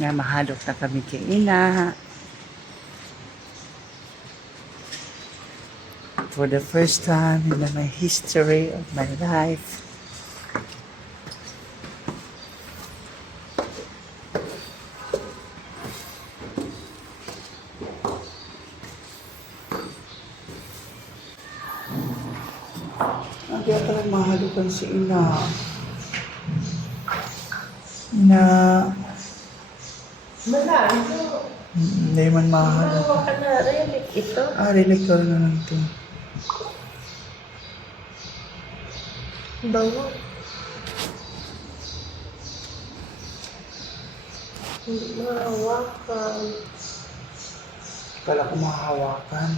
Nga mahadok na kami kay ina. For the first time in my history of my life. Kaya talagang mahalukan si ina. Ina. Hindi man mahalo. Baka na relic ito. Relic ko na lang ito. Bawa. Mahawakan. Kala ko mahahawakan.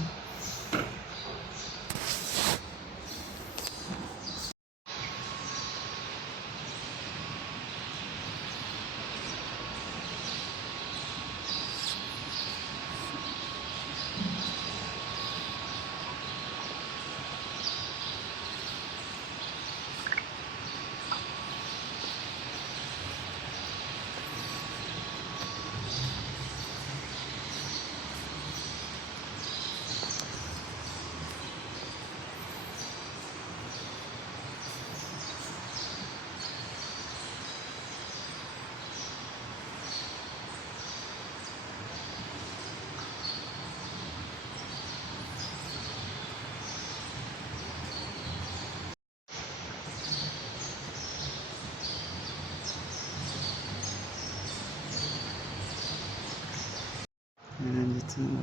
Nandito na.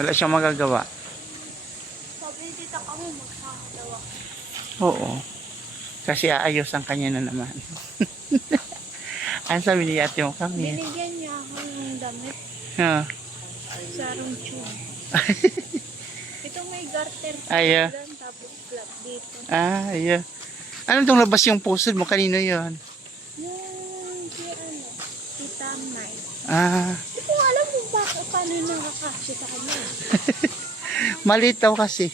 Wala siyang magagawa. Sabi ni tita kami magsahalawa. Oo. Kasi aayos ang kanya na naman. Ano sabi ni ate mo kami? Binigyan niya ako ng damit. Huh. Sarong tube. Ito may garter. Aya. Tapos flap dito. Ayun. Ano itong labas yung pusod mo? Kanino yun? Yung si ano, si Tamay. Hindi ko alam kung bakit paano nakakasya sa kanya. maliit daw kasi.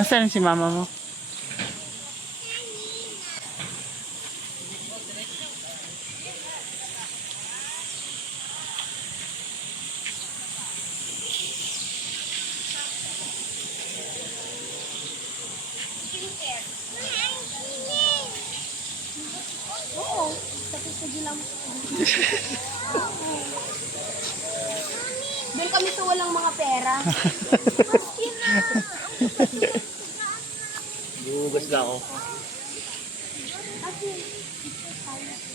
Nasaan si mama mo? Oo. Tapos nagilam. Doon kami sa walang mga pera. Maski na. Bugas lang ako.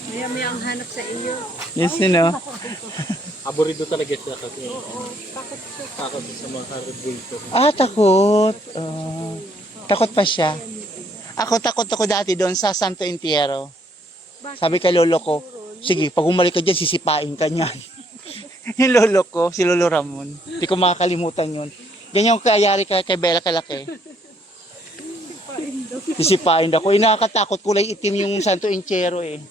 Maya-maya ang hanap sa inyo. Yes, you know. Aborido talaga siya kasi. Oo. Bakit siya? Takot sa mga Red Bull ko. Takot. Takot pa siya. Takot ako dati doon sa Santo Entierro. Sabi kay lolo ko, sige, pag umalik ka dyan, sisipain ka niyan. Yung lolo ko, si Lolo Ramon. Hindi ko makakalimutan yun. Ganyan yung kayari kay Bella Kalaki. Sisipain daw ko. Nakakatakot, kulay itim yung Santo Entierro eh.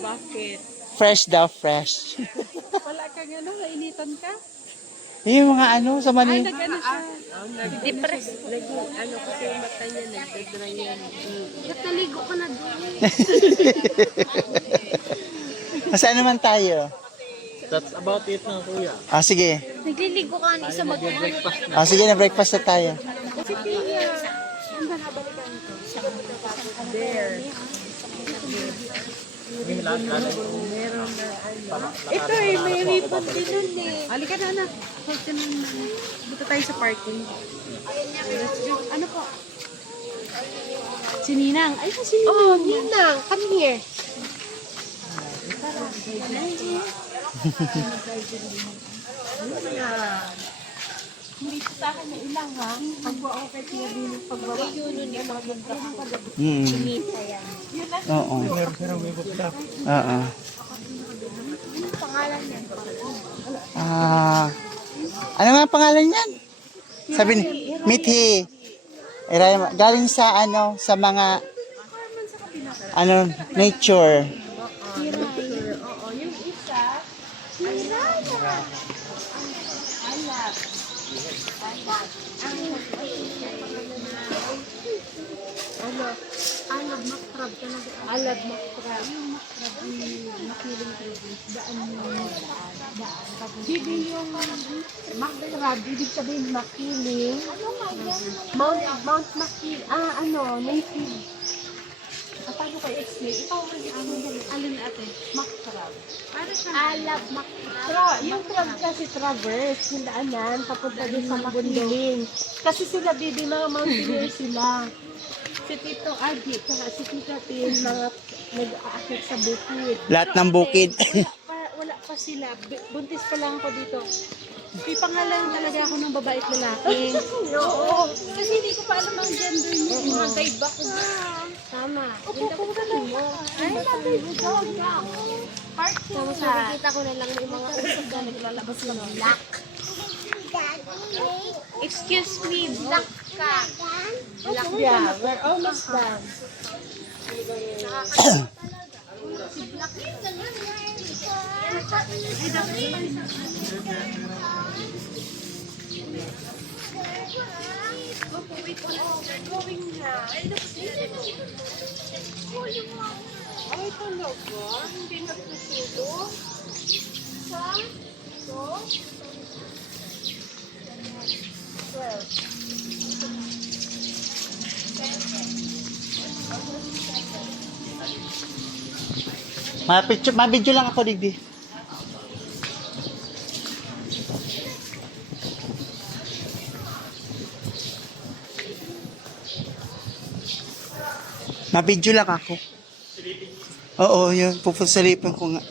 Bakit? Fresh daw, fresh. Wala kang ano, nainitan ka? Yung mga sa mani. Nag-ano siya? Depress. Ano kasi yung mata niya, nagdadry yan. Ba't naligo ka na doon? Saan naman tayo? That's about it na kuya. Sige. Nagliligo ka na isa Breakfast na. Sige na, breakfast na tayo. Si Tia. Ang ba nabalikan ko? There. Meron na ano. Ito eh, may ribbon din nun eh. Halika na anak. Dito tayo sa parking. Let's go. Ano po? Si Ninang. Ay, si Ninang. Oh, Ninang. Come here. Dito tayo akin na ilang ha. Pagbawa ko kay Tia Rin, pagbawa. Yun ni maganda ko. Mm. Yun lang. Oo. Oo. Pangalan niya. Ano nga pangalan niyan? Sabi ni Mithi. Galing sa ano, sa mga ano, nature. Oo, yung isa, Hiraya. Alat. Alab makrab talaga. Alab makrab. Yung makrab, makiling province. Daan yung daan. Bibi yung makrab, ibig sabihin makiling. Mount Makiling. Native. Paano kayo explain? Ikaw mo yung alin ate? Makrab. Alab makrab. Yung crab kasi traverse, yung daanan, papunta din sa Makiling. Kasi sila bibi, mga mountaineer sila. Si Tito Adi, saka si Tita Tin, mga nag-aakit sa bukid. Lahat ng bukid. Wala pa sila. Buntis pa lang ako dito. May pangalan talaga ako ng babae at lalaki. Oo. Kasi hindi ko pa alam ang gender niya. Mga gayba ko. Tama. Opo, mo. Ay, nagayba ka. Tapos nakikita ko na lang may mga usap na naglalabas ng black. Excuse me, black ka. Black yeah, we're almost done. Si Black yun, ganyan nga. Ay, talaga? Hindi nagsusulo? Sa? So? 12. Ma-video lang ako, Digdi. Ma-video lang ako. Oo, yun. Pupusalipin ko nga.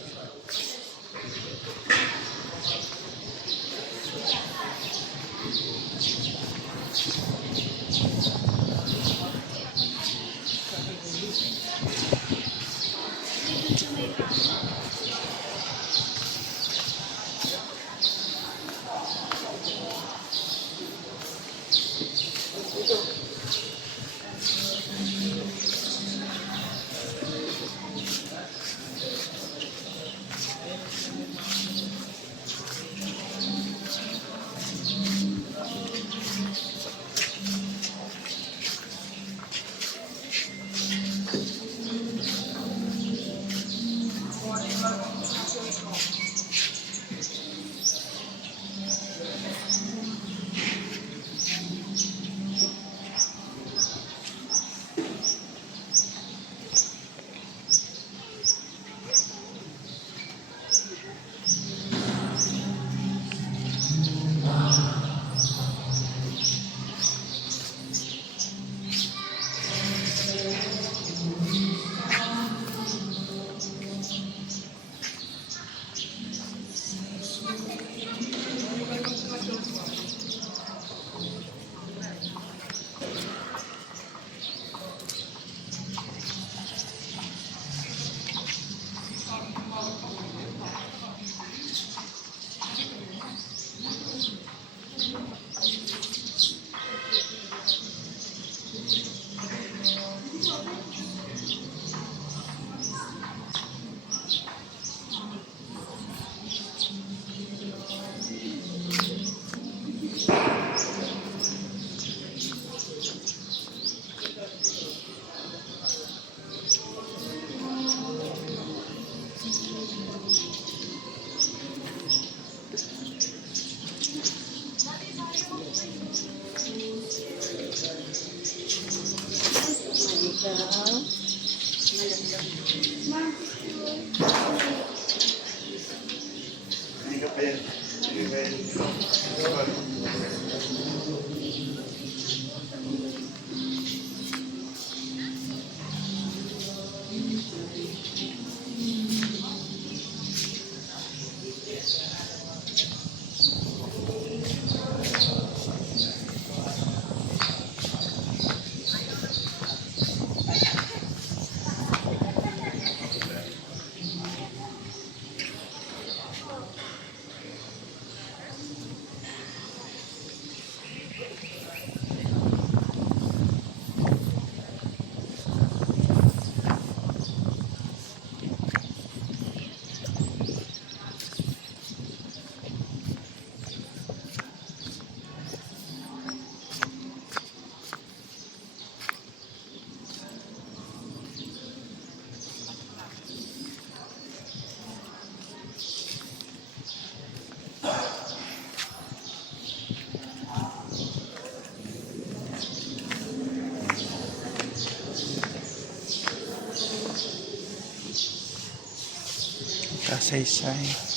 Saysay.